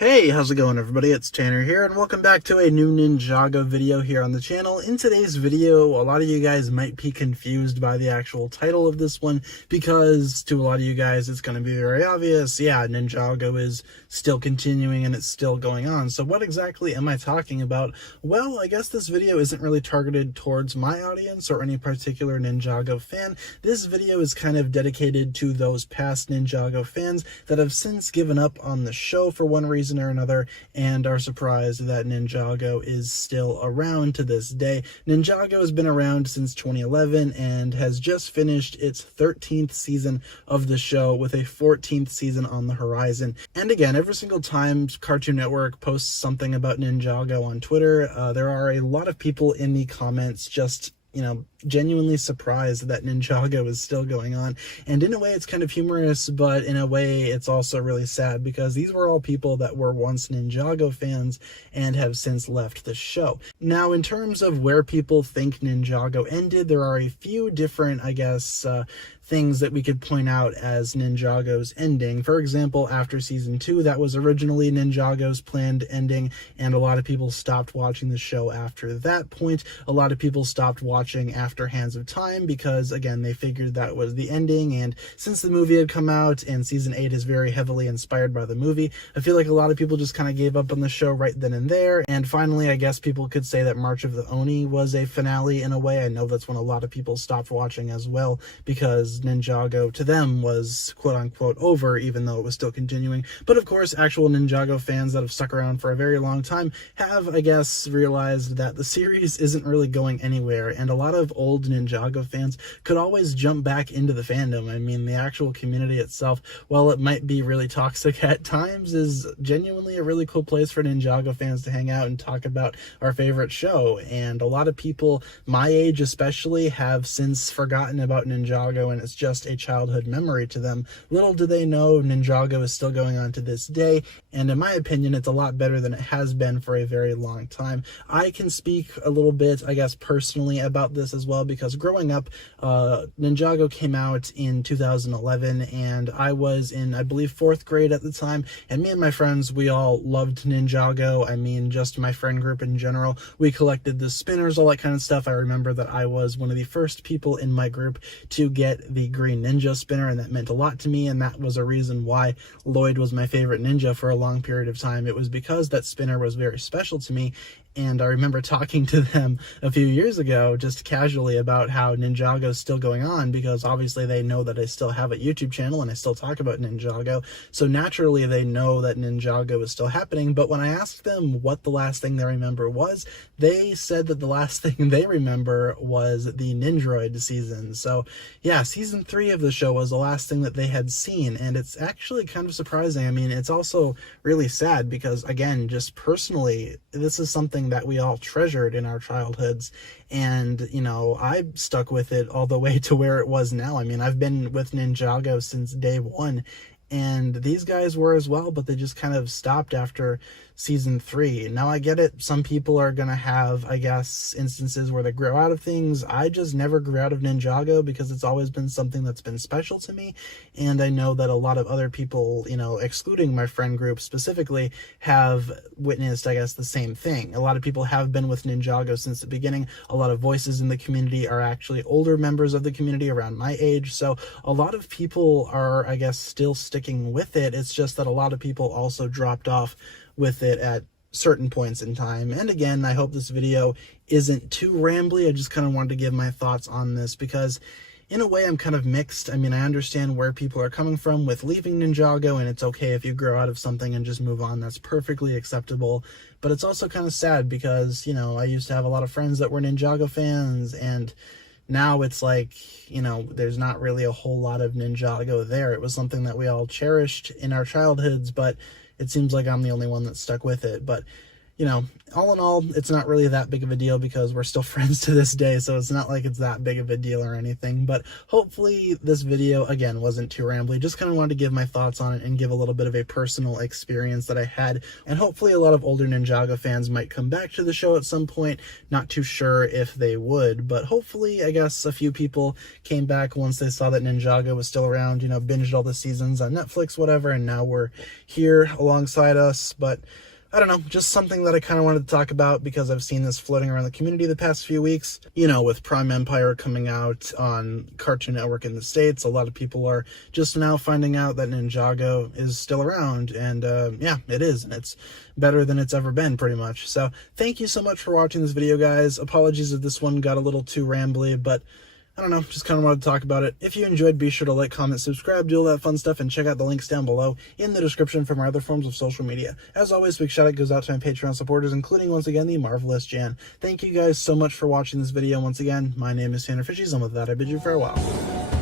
Hey, how's it going everybody? It's Tanner here and welcome back to a new Ninjago video here on the channel. In today's video, a lot of you guys might be confused by the actual title of this one because to a lot of you guys it's going to be very obvious. Yeah, Ninjago is still continuing and it's still going on. So what exactly am I talking about? Well, I guess this video isn't really targeted towards my audience or any particular Ninjago fan. This video is kind of dedicated to those past Ninjago fans that have since given up on the show for one reason or another and are surprised that Ninjago is still around to this day. Ninjago has been around since 2011 and has just finished its 13th season of the show with a 14th season on the horizon. And again, every single time Cartoon Network posts something about Ninjago on Twitter, there are a lot of people in the comments just genuinely surprised that Ninjago is still going on. And in a way it's kind of humorous, but in a way it's also really sad because these were all people that were once Ninjago fans and have since left the show. Now, in terms of where people think Ninjago ended, there are a few different, things that we could point out as Ninjago's ending. For example, after season 2, that was originally Ninjago's planned ending, and a lot of people stopped watching the show after that point. A lot of people stopped watching after Hands of Time because, again, they figured that was the ending, and since the movie had come out and season 8 is very heavily inspired by the movie, I feel like a lot of people just kind of gave up on the show right then and there. And finally, I guess people could say that March of the Oni was a finale in a way. I know that's when a lot of people stopped watching as well because Ninjago to them was quote-unquote over, even though it was still continuing. But of course, actual Ninjago fans that have stuck around for a very long time have, I guess, realized that the series isn't really going anywhere, and a lot of old Ninjago fans could always jump back into the fandom. I mean, the actual community itself, while it might be really toxic at times, is genuinely a really cool place for Ninjago fans to hang out and talk about our favorite show. And a lot of people my age especially have since forgotten about Ninjago, and it's just a childhood memory to them. Little do they know Ninjago is still going on to this day, and in my opinion it's a lot better than it has been for a very long time. I can speak a little bit, I guess, personally about this as well, because growing up, Ninjago came out in 2011 and I was in, I believe, 4th grade at the time, and me and my friends, we all loved Ninjago. I mean, just my friend group in general. We collected the spinners, all that kind of stuff. I remember that I was one of the first people in my group to get the Green Ninja spinner, and that meant a lot to me, and that was a reason why Lloyd was my favorite ninja for a long period of time. It was because that spinner was very special to me. And I remember talking to them a few years ago just casually about how Ninjago is still going on, because obviously they know that I still have a YouTube channel and I still talk about Ninjago, so naturally they know that Ninjago is still happening. But when I asked them what the last thing they remember was, they said that the last thing they remember was the Nindroid season. So yeah, season 3 of the show was the last thing that they had seen, and it's actually kind of surprising. I mean, it's also really sad because, again, just personally, this is something that we all treasured in our childhoods, and I stuck with it all the way to where it was now. I mean, I've been with Ninjago since day 1, and these guys were as well, but they just kind of stopped after season 3. Now, I get it, some people are gonna have, I guess, instances where they grow out of things. I just never grew out of Ninjago because it's always been something that's been special to me, and I know that a lot of other people, excluding my friend group specifically, have witnessed, I guess, the same thing. A lot of people have been with Ninjago since the beginning. A lot of voices in the community are actually older members of the community around my age, so a lot of people are, I guess, still sticking with it. It's just that a lot of people also dropped off with it at certain points in time. And again, I hope this video isn't too rambly. I just kind of wanted to give my thoughts on this because in a way I'm kind of mixed. I mean, I understand where people are coming from with leaving Ninjago, and it's okay if you grow out of something and just move on. That's perfectly acceptable. But it's also kind of sad because, I used to have a lot of friends that were Ninjago fans, and now it's like, there's not really a whole lot of Ninjago there. It was something that we all cherished in our childhoods, but it seems like I'm the only one that stuck with it. But you know, all in all, it's not really that big of a deal because we're still friends to this day, so it's not like it's that big of a deal or anything. But hopefully this video, again, wasn't too rambly. Just kind of wanted to give my thoughts on it and give a little bit of a personal experience that I had. And hopefully a lot of older Ninjago fans might come back to the show at some point. Not too sure if they would, but hopefully, I guess, a few people came back once they saw that Ninjago was still around, you know, binged all the seasons on Netflix, whatever, and now we're here alongside us. But I don't know, just something that I kind of wanted to talk about because I've seen this floating around the community the past few weeks. You know, with Prime Empire coming out on Cartoon Network in the States, a lot of people are just now finding out that Ninjago is still around, and yeah, it is, and it's better than it's ever been, pretty much. So thank you so much for watching this video, guys. Apologies if this one got a little too rambly, but I don't know, just kind of wanted to talk about it. If you enjoyed, be sure to like, comment, subscribe, do all that fun stuff, and check out the links down below in the description for my other forms of social media. As always, big shout out goes out to my Patreon supporters, including, once again, the marvelous Jan. Thank you guys so much for watching this video. Once again, my name is TannerFishies, and with that, I bid you farewell.